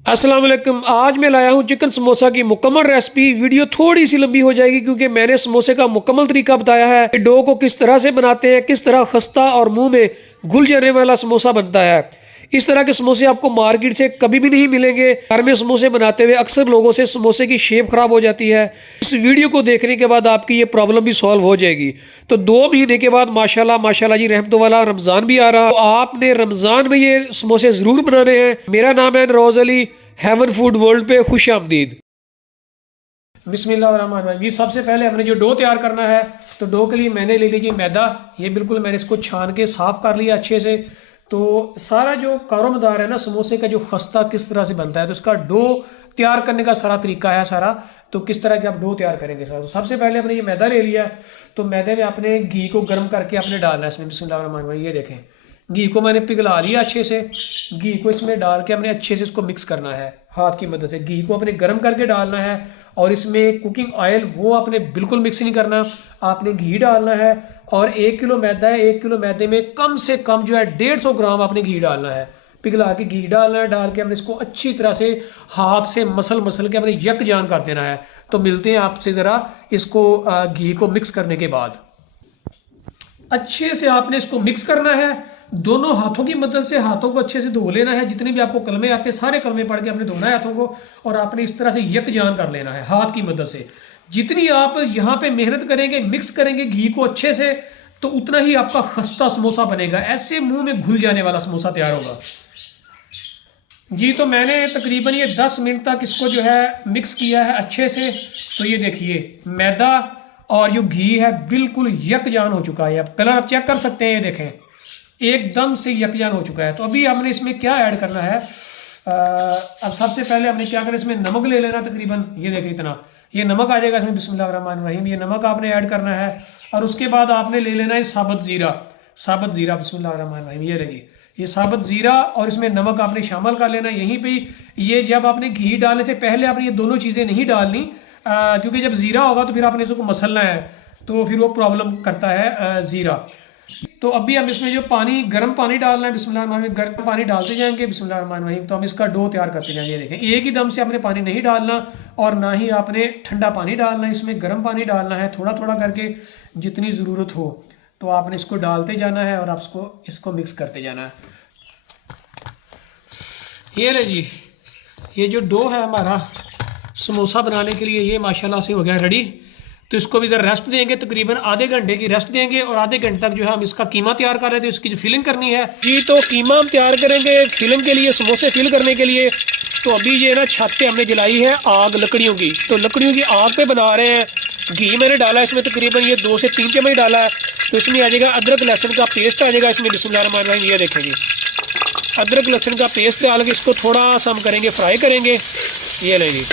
अस्सलाम वालेकुम। आज मैं लाया हूँ चिकन समोसा की मुकम्मल रेसिपी। वीडियो थोड़ी सी लंबी हो जाएगी क्योंकि मैंने समोसे का मुकम्मल तरीका बताया है कि डो को किस तरह से बनाते हैं, किस तरह खस्ता और मुंह में घुल जाने वाला समोसा बनता है। इस तरह के समोसे आपको मार्केट से कभी भी नहीं मिलेंगे। घर में समोसे बनाते हुए अक्सर लोगों से समोसे की शेप खराब हो जाती है। इस वीडियो को देखने के बाद आपकी ये प्रॉब्लम भी सॉल्व हो जाएगी। तो 2 महीने के बाद माशाल्लाह माशाल्लाह जी रहमतों वाला रमज़ान भी आ रहा, तो आपने रमज़ान में ये समोसे ज़रूर बनाने हैं। मेरा नाम है नरोज अली, हेवन फूड वर्ल्ड पे खुश आमदीद। बिस्मिल्लाहिर्रहमानिर्रहीम। ये सबसे पहले हमने जो डो तैयार करना है, तो डो के लिए मैंने ले लीजिए मैदा। ये बिल्कुल मैंने इसको छान के साफ़ कर लिया अच्छे से। तो सारा जो कारोमदार है ना समोसे का, जो खस्ता किस तरह से बनता है, तो इसका डो तैयार करने का सारा तरीका है सारा। तो किस तरह के आप डो तैयार करेंगे सारा, तो सबसे पहले हमने ये मैदा ले लिया। तो मैदे में आपने घी को गर्म करके आपने डालना है इसमें। बिस्मिल्लाहिर्रहमानिर्रहीम। ये देखें, घी को मैंने पिघला लिया अच्छे से। घी को इसमें डाल के हमने अच्छे से इसको मिक्स करना है हाथ की मदद से। घी को अपने गर्म करके डालना है और इसमें कुकिंग ऑयल वो आपने बिल्कुल मिक्स नहीं करना, आपने घी डालना है। और 1 किलो मैदा है, 1 किलो मैदे में कम से कम जो है 150 ग्राम आपने घी डालना है। पिघला के घी डालना है, डाल के हमने इसको अच्छी तरह से हाथ से मसल मसल के अपने यकजान कर देना है। तो मिलते हैं आपसे ज़रा इसको घी को मिक्स करने के बाद। अच्छे से आपने इसको मिक्स करना है दोनों हाथों की मदद से। हाथों को अच्छे से धो लेना है, जितने भी आपको कलमे आते हैं सारे कलमे पढ़ के आपने धोना है हाथों को। और आपने इस तरह से यकजान कर लेना है हाथ की मदद से। जितनी आप यहाँ पे मेहनत करेंगे, मिक्स करेंगे घी को अच्छे से, तो उतना ही आपका खस्ता समोसा बनेगा। ऐसे मुंह में घुल जाने वाला समोसा तैयार होगा जी। तो मैंने तकरीबन ये 10 मिनट तक इसको जो है मिक्स किया है अच्छे से। तो ये देखिए मैदा और जो घी है बिल्कुल यकजान हो चुका है। अब कलर आप चेक कर सकते हैं, ये देखें एकदम से यकजान हो चुका है। तो अभी हमने इसमें क्या ऐड करना है, अब सबसे पहले हमने क्या करना है, इसमें नमक ले लेना तकरीबन। ये देखिए इतना ये नमक आ जाएगा इसमें। बिस्मिल्लाहिर्रहमानिर्रहीम। ये नमक आपने ऐड करना है। और उसके बाद आपने ले लेना है साबुत ज़ीरा। साबुत ज़ीरा बिस्मिल्लाहिर्रहमानिर्रहीम। ये रही ये साबुत ज़ीरा और इसमें नमक आपने शामिल कर लेना यहीं पे। ये जब आपने घी डालने से पहले आपने ये दोनों चीज़ें नहीं डालनी, क्योंकि जब ज़ीरा होगा तो फिर आपने इसको मसलना है, तो फिर वो प्रॉब्लम करता है ज़ीरा। तो अभी हम इसमें जो पानी, गर्म पानी डालना है। बिस्मिल्लाहिर्रहमानिर्रहीम। गर्म पानी डालते जाएंगे बिस्मिल्लाहिर्रहमानिर्रहीम। तो हम इसका डो तैयार करते जाएंगे। देखें एक ही दम से आपने पानी नहीं डालना और ना ही आपने ठंडा पानी डालना है। इसमें गर्म पानी डालना है थोड़ा थोड़ा करके, जितनी ज़रूरत हो। तो आपने इसको डालते जाना है और आप इसको मिक्स करते जाना है। ये ले जी, ये जो डो है हमारा समोसा बनाने के लिए, ये माशाल्लाह से हो गया रेडी। तो इसको भी ज़रा रेस्ट देंगे, तकरीबन आधे घंटे की रेस्ट देंगे। और आधे घंटे तक जो है हम इसका कीमा तैयार कर रहे थे, उसकी जो फिलिंग करनी है जी। तो कीमा हम तैयार करेंगे फिलिंग के लिए, समोसे फिल करने के लिए। तो अभी ये ना छत पे हमने जलाई है आग लकड़ियों की। तो लकड़ियों की आग पे बना रहे हैं। घी मैंने डाला इसमें तकरीबन ये 2 से 3 चम्मच डाला है। तो इसमें आ जाएगा अदरक लहसुन का पेस्ट आ जाएगा इसमें। बिस्मिल्लाहिर्रहमानिर्रहीम। ये देखेंगे अदरक लहसुन का पेस्ट डाल के इसको थोड़ा सा हम करेंगे, फ्राई करेंगे। ये लेंगे।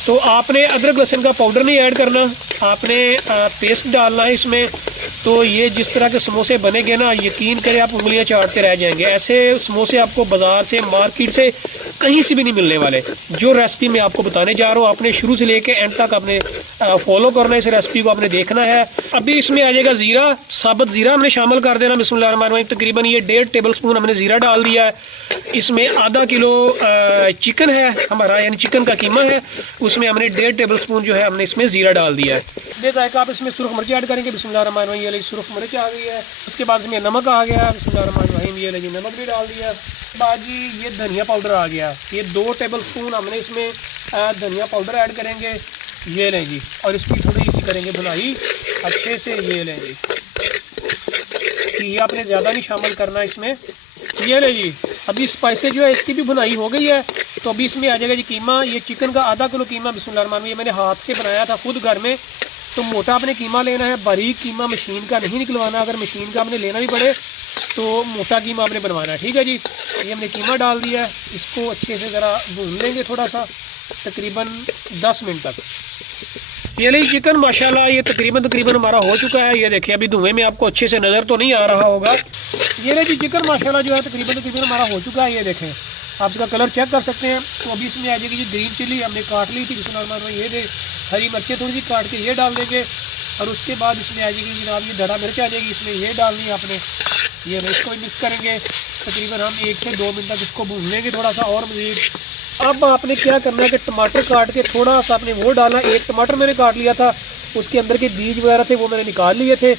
तो आपने अदरक लहसुन का पाउडर नहीं ऐड करना, आपने पेस्ट डालना है इसमें। तो ये जिस तरह के समोसे बनेंगे ना, यकीन करें आप उंगलियां चाटते रह जाएंगे। ऐसे समोसे आपको बाज़ार से, मार्केट से कहीं से भी नहीं मिलने वाले। जो रेसिपी मैं आपको बताने जा रहा हूँ, आपने शुरू से लेके एंड तक आपने फॉलो करना है। इस रेसिपी को आपने देखना है। अभी इसमें आ जाएगा ज़ीरा, साबुत ज़ीरा हमने शामिल कर देना। बिस्मिल्लाहिर्रहमानिर्रहीम। तकरीबन ये 1.5 टेबल स्पून हमने ज़ीरा डाल दिया है। इसमें आधा किलो चिकन है हमारा, यानी चिकन का कीमा है, उसमें हमने 1.5 टेबल स्पून जो है हमने इसमें ज़ीरा डाल दिया है। जाएगा आप इसमें सुरख मिर्च ऐड करेंगे। बिस्मिल्लाहिर्रहमानिर्रहीम। ये सुरख मिर्च आ गई है। उसके बाद इसमें नमक आ गया। बिस्मिल्लाहिर्रहमानिर्रहीम। ये लगी नमक भी डाल दिया। बाद जी ये धनिया पाउडर आ गया। ये 2 टेबल स्पून हमने इसमें धनिया पाउडर ऐड करेंगे। ये लें जी। और इसकी थोड़ी सी करेंगे भुनाई अच्छे से। ये लें जी, ये आपने ज़्यादा नहीं शामिल करना इसमें। ये ले जी, अभी स्पाइसेस जो है इसकी भी भुनाई हो गई है। तो अभी इसमें आ जाएगा जी कीमा। ये चिकन का आधा किलो कीमा बिस्मिल्लाहिर्रहमानिर्रहीम। ये मैंने हाथ से बनाया था खुद घर में। तो मोटा आपने कीमा लेना है, बारीक कीमा, मशीन का नहीं निकलवाना। अगर मशीन का आपने लेना भी पड़े तो मोटा कीमा आपने बनवाना है, ठीक है जी। ये हमने कीमा डाल दिया है। इसको अच्छे से ज़रा भून लेंगे थोड़ा सा, तकरीबन 10 मिनट तक। ये नहीं चिकन माशाल्लाह ये तकरीबन हमारा हो चुका है। ये देखिए अभी धुएं में आपको अच्छे से नज़र तो नहीं आ रहा होगा। ये नहीं जी चिकन माशाल्लाह जो है तकरीबन हमारा हो चुका है। ये देखें आप इसका कलर चेक कर सकते हैं। तो अभी इसमें आ जाएगी जी ग्रीन चिल्ली हमने काट ली थी। बिस्मिल्लाहिर्रहमानिर्रहीम। ये दे हरी मिर्चें थोड़ी सी काट के ये डाल देंगे। और उसके बाद इसमें आ जाएगी जनाब ये दड़ा मिर्च आ जाएगी, इसमें ये डालनी है आपने। ये इसको मिक्स करेंगे। तकरीबन हम 1 से 2 मिनट तक इसको भून लेंगे थोड़ा सा और मज़ीद। अब आपने क्या करना है कि टमाटर काट के थोड़ा सा आपने वो डालना। 1 टमाटर मैंने काट लिया था, उसके अंदर के बीज वगैरह थे वो मैंने निकाल लिए थे,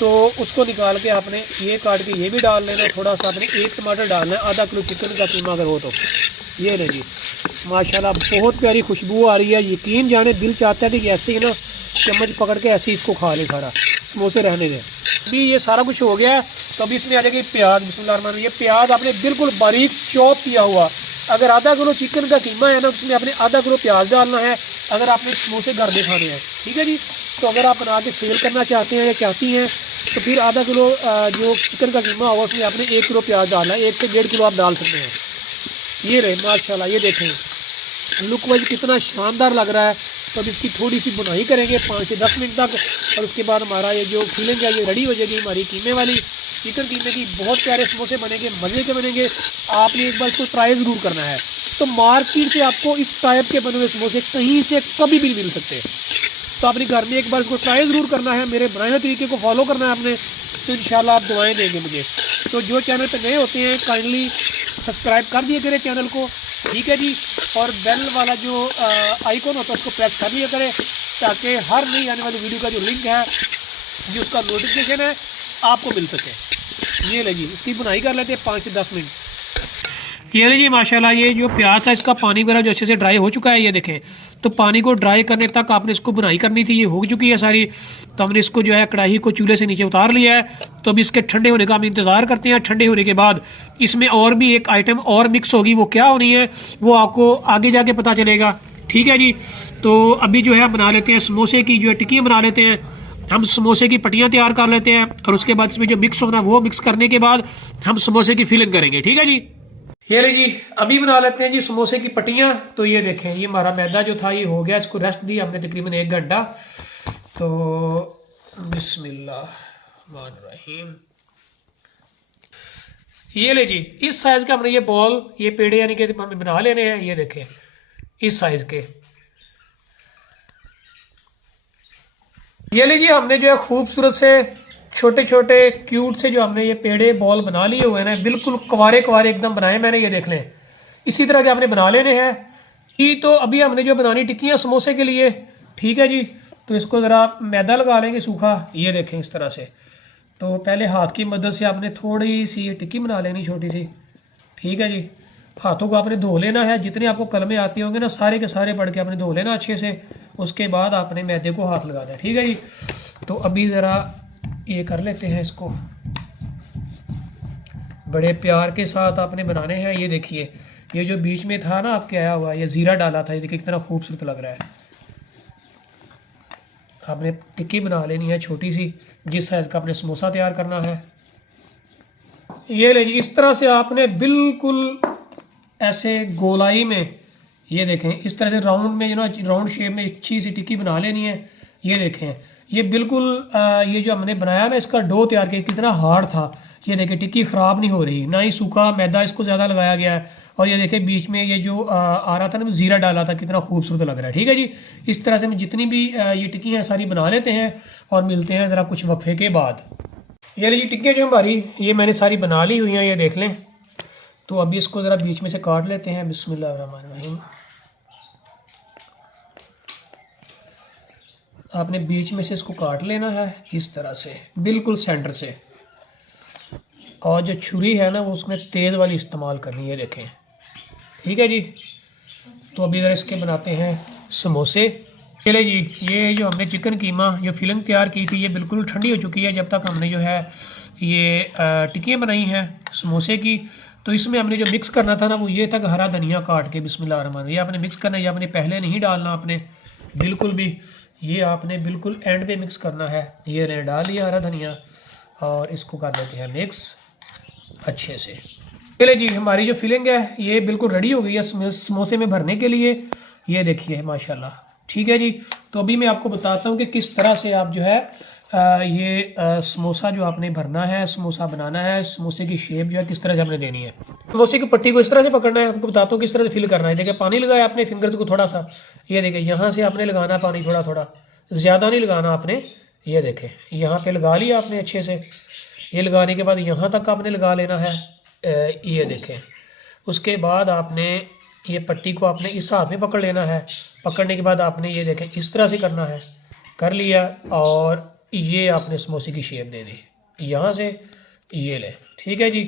तो उसको निकाल के आपने ये काट के ये भी डाल लेना। थोड़ा सा आपने 1 टमाटर डालना है, आधा किलो चिकन का कीमा अगर हो तो। ये ले जी, माशाल्लाह बहुत प्यारी खुशबू आ रही है। यकीन जाने दिल चाहता है कि ऐसे ही ना चम्मच पकड़ के ऐसे ही इसको खा ले, सारा समोसे रहने दें। अभी ये सारा कुछ हो गया है, तो अभी इसमें आ जाएगी प्याज। बिस्मिल्लाह। ये प्याज आपने बिल्कुल बारीक चॉप किया हुआ, अगर आधा किलो चिकन का कीमा है ना, उसमें आपने आधा किलो प्याज डालना है अगर आपने समोसे घर में खाने हैं, ठीक है जी। तो अगर आप बना के सेल करना चाहते हैं या चाहती हैं तो फिर आधा किलो जो चिकन का कीमा होगा उसमें आपने 1 किलो प्याज डालना है। 1 से 1.5 किलो आप डाल सकते हैं। ये रहे माशाल्लाह, ये देखें लुक वाइज कितना शानदार लग रहा है। तो अब इसकी थोड़ी सी बुनाई करेंगे 5 से 10 मिनट तक, और उसके बाद हमारा ये जो फिलिंग है ये रेडी हो जाएगी हमारी कीमे वाली। चिकन कीमे की बहुत प्यारे समोसे बनेंगे, मज़े के बनेंगे। आपने एक बार इसको ट्राई ज़रूर करना है। तो मार्केट से आपको इस टाइप के बने हुए समोसे कहीं से कभी भी नहीं मिल सकते। तो अपने घर में एक बार इसको ट्राई ज़रूर करना है, मेरे बनाए हुए तरीके को फॉलो करना है आपने, तो इंशाल्लाह आप दुआएं देंगे मुझे। तो जो चैनल पे नए होते हैं काइंडली सब्सक्राइब कर दिया करें चैनल को, ठीक है जी। और बेल वाला जो आइकॉन होता है उसको प्रेस कर लिया करें, ताकि हर नई आने वाली वीडियो का जो लिंक है, जो उसका नोटिफिकेशन है, आपको मिल सके। ये लगी इसकी बुनाई कर लेते हैं 5 से 10 मिनट। ये लीजिए माशाल्लाह, ये जो प्याज था इसका पानी वगैरह जो अच्छे से ड्राई हो चुका है। ये देखें, तो पानी को ड्राई करने तक आपने इसको बुनाई करनी थी। ये हो चुकी है सारी। तो हमने इसको जो है कढ़ाई को चूल्हे से नीचे उतार लिया है। तो अभी इसके ठंडे होने का हम इंतज़ार करते हैं। ठंडे होने के बाद इसमें और भी एक आइटम और मिक्स होगी, वो क्या होनी है वो आपको आगे जाके पता चलेगा, ठीक है जी। तो अभी जो है बना लेते हैं समोसे की जो है टिक्कियाँ बना लेते हैं। हम समोसे की पट्टियाँ तैयार कर लेते हैं, और उसके बाद इसमें जो मिक्स होना वो मिक्स करने के बाद हम समोसे की फिलिंग करेंगे, ठीक है जी। ये ले जी, अभी बना लेते हैं जी समोसे की पट्टियाँ। तो ये देखें, ये हमारा मैदा जो था ये हो गया, इसको रेस्ट दी हमने तकरीबन 1 घंटा। तो बिस्मिल्लाहिर्रहमानिर्रहीम। ये ले जी, इस साइज़ का हमने ये बॉल, ये पेड़े यानी कि हमें बना लेने हैं। ये देखें इस साइज़ के। ये ले जी, हमने जो है खूबसूरत से छोटे छोटे क्यूट से जो हमने ये पेड़े बॉल बना लिए हुए हैं, बिल्कुल कवारे कवारे एकदम बनाए मैंने। ये देख लें, इसी तरह के आपने बना लेने हैं जी। तो अभी हमने जो बनानी टिक्कियाँ समोसे के लिए, ठीक है जी। तो इसको ज़रा मैदा लगा लेंगे सूखा। ये देखें इस तरह से। तो पहले हाथ की मदद से आपने थोड़ी सी ये टिक्की बना लेनी छोटी सी, ठीक है जी। हाथों को आपने धो लेना है, जितने आपको कलमे आती होंगे ना सारे के सारे पढ़ के आपने धो लेना अच्छे से। उसके बाद आपने मैदे को हाथ लगाना है, ठीक है जी। तो अभी ज़रा ये कर लेते हैं इसको, बड़े प्यार के साथ आपने बनाने हैं। ये देखिए, ये जो बीच में था ना आपके आया हुआ, ये ज़ीरा डाला था, ये देखिए कितना खूबसूरत लग रहा है। आपने टिक्की बना लेनी है छोटी सी, जिस साइज़ का आपने समोसा तैयार करना है। ये ले जी, इस तरह से आपने बिल्कुल ऐसे गोलाई में, ये देखें इस तरह से राउंड में, जो ना राउंड शेप में अच्छी सी टिक्की बना लेनी है। ये देखें, ये बिल्कुल ये जो हमने बनाया ना इसका डो तैयार किया, कितना हार्ड था। ये देखें टिक्की ख़राब नहीं हो रही, ना ही सूखा मैदा इसको ज़्यादा लगाया गया है। और ये देखें बीच में ये जो आ रहा था ना, ज़ीरा डाला था, कितना खूबसूरत लग रहा है, ठीक है जी। इस तरह से हम जितनी भी ये टिक्की हैं सारी बना लेते हैं, और मिलते हैं ज़रा कुछ वक्फे के बाद। ये लीजिए टिक्कियाँ जो हमारी ये मैंने सारी बना ली हुई हैं, ये देख लें। तो अभी इसको ज़रा बीच में से काट लेते हैं। बिस्मिल्लाहिर्रहमानिर्रहीम। आपने बीच में से इसको काट लेना है इस तरह से, बिल्कुल सेंटर से। और जो छुरी है ना वो उसमें तेज़ वाली इस्तेमाल करनी है, देखें, ठीक है जी। तो अभी ज़रा इसके बनाते हैं समोसे। चले जी, ये जो हमने चिकन कीमा जो फिलिंग तैयार की थी ये बिल्कुल ठंडी हो चुकी है। जब तक हमने जो है ये टिक्कियाँ बनाई हैं समोसे की, तो इसमें हमने जो मिक्स करना था ना वो ये था, हरा धनिया काट के बिस्मिल्लाहिर्रहमानिर्रहीम। ये आपने मिक्स करना है, ये आपने पहले नहीं डालना आपने बिल्कुल भी, ये आपने बिल्कुल एंड पे मिक्स करना है। ये रहे डाल लिया हरा धनिया, और इसको कर लेते हैं मिक्स अच्छे से। चले जी, हमारी जो फिलिंग है ये बिल्कुल रेडी हो गई है समोसे में भरने के लिए। ये देखिए माशाल्लाह, ठीक है जी। तो अभी मैं आपको बताता हूँ कि किस तरह से आप जो है ये समोसा जो आपने भरना है, समोसा बनाना है, समोसे की शेप जो है किस तरह से आपने देनी है। समोसे की पट्टी को इस तरह से पकड़ना है, आपको बताता हूँ किस तरह से फिल करना है। देखिए पानी लगाया आपने फिंगर्स को थोड़ा सा, ये देखिए यहाँ से आपने लगाना पानी थोड़ा थोड़ा, ज़्यादा नहीं लगाना आपने। ये देखें यहाँ पे लगा लिया आपने अच्छे से। ये लगाने के बाद यहाँ तक आपने लगा लेना है, ये देखें। उसके बाद आपने ये पट्टी को आपने इस हाथ में पकड़ लेना है। पकड़ने के बाद आपने ये देखें इस तरह से करना है, कर लिया, और ये आपने समोसे की शेप दे दी यहाँ से, ये ले, ठीक है जी।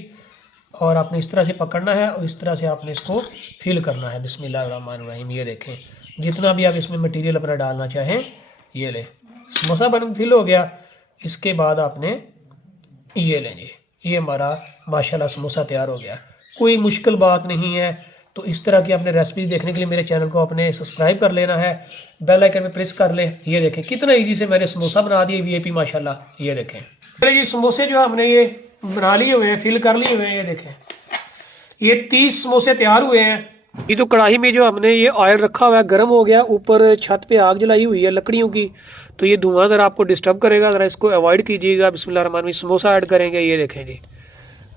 और आपने इस तरह से पकड़ना है और इस तरह से आपने इसको फिल करना है। बिस्मिल्लाहिर्रहमानिर्रहीम। ये देखें जितना भी आप इसमें मटेरियल अपना डालना चाहें, ये ले, समोसा बन फिल हो गया। इसके बाद आपने ये लें जी, ये हमारा माशाल्लाह समोसा तैयार हो गया। कोई मुश्किल बात नहीं है। तो इस तरह की आपने रेसिपी देखने के लिए मेरे चैनल को अपने सब्सक्राइब कर लेना है, बेल आइकन पे प्रेस कर ले। ये देखें कितना इजी से मैंने समोसा बना दिए वीआईपी माशाल्लाह। ये देखें पहले जी समोसे जो हमने ये बना लिए हुए हैं, फिल कर लिए हुए हैं। ये देखें ये 30 समोसे तैयार हुए हैं। ये तो कढ़ाई में जो हमने ये ऑयल रखा हुआ है गर्म हो गया, ऊपर छत पे आग जलाई हुई है लकड़ियों की, तो ये धुआं ज़रा आपको डिस्टर्ब करेगा, ज़रा इसको अवॉइड कीजिएगा। बिस्मिल्लाहिर्रहमानिर्रहीम। समोसा ऐड करेंगे। ये देखें जी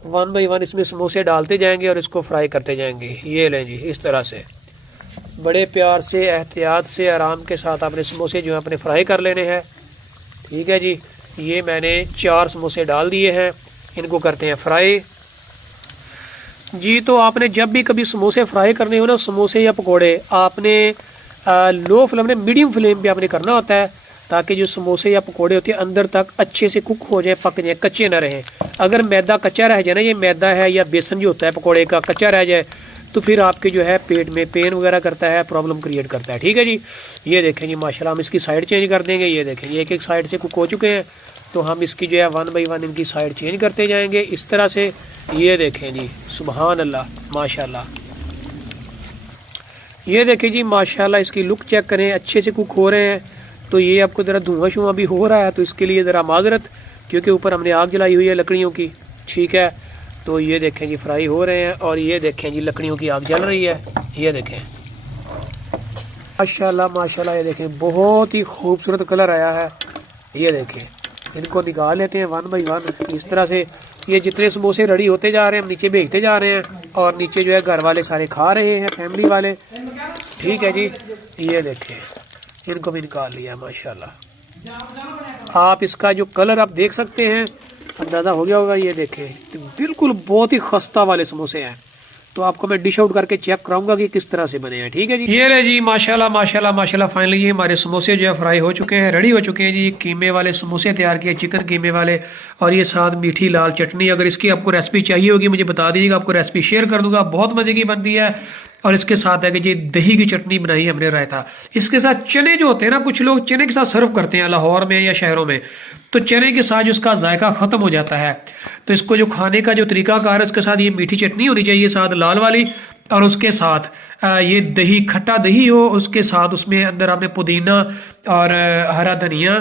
1 बाई 1 इसमें समोसे डालते जाएंगे और इसको फ्राई करते जाएंगे। ये लें जी इस तरह से बड़े प्यार से, एहतियात से, आराम के साथ आपने समोसे जो है अपने फ्राई कर लेने हैं। ठीक है जी। ये मैंने 4 समोसे डाल दिए हैं, इनको करते हैं फ्राई जी। तो आपने जब भी कभी समोसे फ्राई करने हो ना, समोसे या पकोड़े, आपने लो फ्लेम में, मीडियम फ्लेम पे आपने करना होता है, ताकि जो समोसे या पकोड़े होते हैं अंदर तक अच्छे से कुक हो जाए, पक जाए, कच्चे ना रहें। अगर मैदा कच्चा रह जाए ना, ये मैदा है या बेसन जो होता है पकोड़े का कच्चा रह जाए, तो फिर आपके जो है पेट में पेन वगैरह करता है, प्रॉब्लम क्रिएट करता है। ठीक है जी। ये देखें जी माशाल्लाह, हम इसकी साइड चेंज कर देंगे। ये देखें ये एक साइड से कुक हो चुके हैं, तो हम इसकी जो है 1 बाई 1 इनकी साइड चेंज करते जाएंगे इस तरह से। ये देखें जी सुभान अल्लाह माशाल्लाह। ये देखें जी माशाल्लाह, इसकी लुक चेक करें, अच्छे से कुक हो रहे हैं। तो ये आपको ज़रा धुआं शुआं भी हो रहा है, तो इसके लिए ज़रा माजरत, क्योंकि ऊपर हमने आग जलाई हुई है लकड़ियों की। ठीक है। तो ये देखें जी फ्राई हो रहे हैं, और ये देखें जी लकड़ियों की आग जल रही है। ये देखें माशाल्लाह माशाल्लाह। ये देखें बहुत ही खूबसूरत कलर आया है। ये देखें इनको निकाल लेते हैं 1 बाई 1 इस तरह से। ये जितने समोसे रेडी होते जा रहे हैं हम नीचे भेजते जा रहे हैं, और नीचे जो है घर वाले सारे खा रहे हैं, फैमिली वाले। ठीक है जी। ये देखें इनको भी निकाल लिया माशाल्लाह। आप इसका जो कलर आप देख सकते हैं, अंदाज़ा हो गया होगा। ये देखें तो बिल्कुल बहुत ही खस्ता वाले समोसे हैं। तो आपको मैं डिश आउट करके चेक कराऊंगा कि किस तरह से बने हैं। ठीक है जी। ये रहे जी माशाल्लाह माशाल्लाह माशाल्लाह। फाइनली ये हमारे समोसे जो है फ्राई हो चुके हैं, रेडी हो चुके हैं जी। कीमे वाले समोसे तैयार किए, चिकन कीमे वाले, और ये साथ मीठी लाल चटनी। अगर इसकी आपको रेसिपी चाहिए होगी मुझे बता दीजिएगा, आपको रेसिपी शेयर कर दूंगा। बहुत मजे की बनती है। और इसके साथ है कि जी दही की चटनी बनाई हमने, रायता। इसके साथ चने जो होते हैं ना, कुछ लोग चने के साथ सर्व करते हैं लाहौर में या शहरों में, तो चने के साथ उसका जायका खत्म हो जाता है। तो इसको जो खाने का जो तरीकाकार है, उसके साथ ये मीठी चटनी होनी चाहिए साथ लाल वाली, और उसके साथ ये दही, खट्टा दही हो, उसके साथ उसमें अंदर आपने पुदीना और हरा धनिया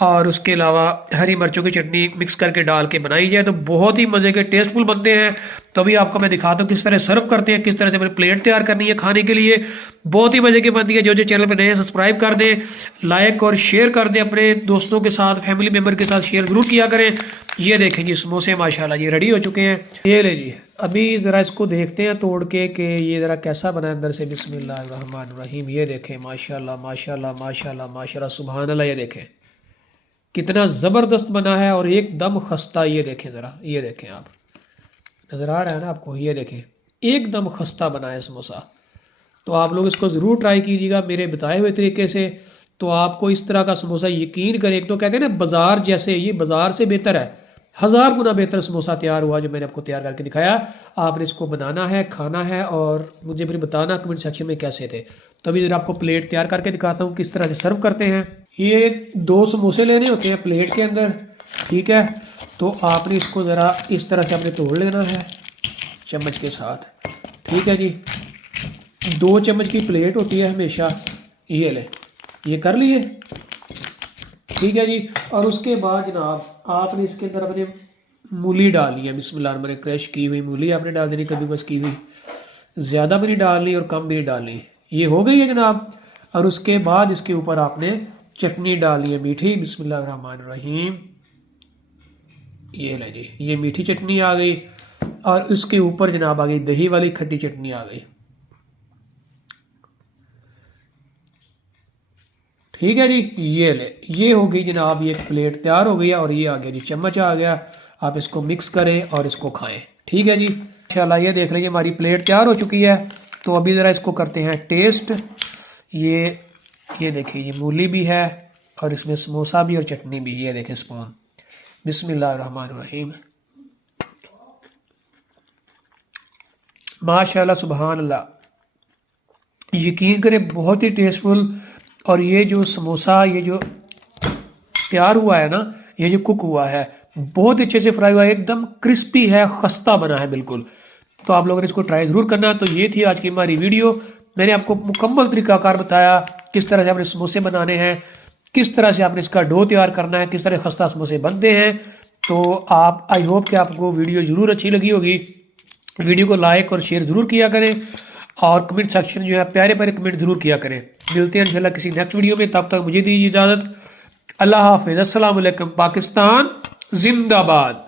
और उसके अलावा हरी मिर्चों की चटनी मिक्स करके डाल के बनाई जाए, तो बहुत ही मजे के टेस्टफुल बनते हैं। तो अभी आपको मैं दिखाता हूँ किस तरह सर्व करते हैं, किस तरह से मेरी प्लेट तैयार करनी है खाने के लिए। बहुत ही मजे की बनती है। जो जो चैनल पे नए हैं सब्सक्राइब कर दें, लाइक और शेयर कर दें, अपने दोस्तों के साथ, फैमिली मेम्बर के साथ शेयर जरूर किया करें। ये देखें जी समोसे माशाल्लाह ये रेडी हो चुके हैं। ये ले जी, अभी ज़रा इसको देखते हैं तोड़ के कि ये ज़रा कैसा बना अंदर से। बिस्मिल्लाहिर्रहमानिर्रहीम। ये देखें माशाल्लाह माशाल्लाह माशाल्लाह माशाल्लाह सुभान अल्लाह। ये देखें कितना ज़बरदस्त बना है और एकदम खस्ता। ये देखें ज़रा, ये देखें आप, नज़र आ रहा है ना आपको। ये देखें एकदम खस्ता बना है समोसा। तो आप लोग इसको ज़रूर ट्राई कीजिएगा मेरे बताए हुए तरीके से। तो आपको इस तरह का समोसा यकीन करें, एक तो कहते हैं ना बाज़ार जैसे, ये बाज़ार से बेहतर है, 1000 गुना बेहतर समोसा तैयार हुआ जो मैंने आपको तैयार करके दिखाया। आपने इसको बनाना है, खाना है, और मुझे फिर बताना कमेंट सेक्शन में कैसे थे। तो अभी आपको प्लेट तैयार करके दिखाता हूँ किस तरह से सर्व करते हैं। ये 2 समोसे लेने होते हैं प्लेट के अंदर। ठीक है। तो आपने इसको ज़रा इस तरह से आपने तोड़ लेना है चम्मच के साथ। ठीक है जी। 2 चम्मच की प्लेट होती है हमेशा। ये ले, ये कर लिए। ठीक है जी। और उसके बाद जनाब आपने इसके अंदर अपने मूली डालनी है। बिस्मिल्लाह, क्रश की हुई मूली आपने डाल देनी, कद्दूकस की हुई, ज़्यादा भी नहीं डालनी और कम भी नहीं डालनी। ये हो गई है जनाब। और उसके बाद इसके ऊपर आपने चटनी डालनी है मीठी। बिस्मिल्लाहिर्रहमानिर्रहीम। ये ले जी, ये मीठी चटनी आ गई, और उसके ऊपर जनाब आ गई दही वाली खट्टी चटनी आ गई। ठीक है जी। ये ले, ये हो गई जनाब, ये प्लेट तैयार हो गई है, और ये आ गया जी चम्मच आ गया। आप इसको मिक्स करें और इसको खाएं। ठीक है जी। माशाल्लाह ये देख लीजिए हमारी प्लेट तैयार हो चुकी है। तो अभी ज़रा इसको करते हैं टेस्ट। ये देखिए ये मूली भी है और इसमें समोसा भी और चटनी भी। ये देखें स्पून। बिस्मिल्लाहिर्रहमानिर्रहीम। माशाल्लाह सुभान अल्लाह, यकीन करें बहुत ही टेस्टफुल। और ये जो समोसा ये जो तैयार हुआ है ना, ये जो कुक हुआ है बहुत अच्छे से फ्राई हुआ है, एकदम क्रिस्पी है, खस्ता बना है बिल्कुल। तो आप लोगों ने इसको ट्राई ज़रूर करना। तो ये थी आज की हमारी वीडियो। मैंने आपको मुकम्मल तरीकाकार बताया किस तरह से आपने समोसे बनाने हैं, किस तरह से आपने इसका डो तैयार करना है, किस तरह खस्ता समोसे बनते हैं। तो आप आई होप कि आपको वीडियो ज़रूर अच्छी लगी होगी। वीडियो को लाइक और शेयर ज़रूर किया करें और कमेंट सेक्शन जो है प्यारे प्यारे कमेंट ज़रूर किया करें। मिलते हैं इंशाल्लाह किसी नेक्स्ट वीडियो में। तब तक मुझे दीजिए इजाज़त। अल्लाह हाफिज़। अस्सलाम वालेकुम। पाकिस्तान जिंदाबाद।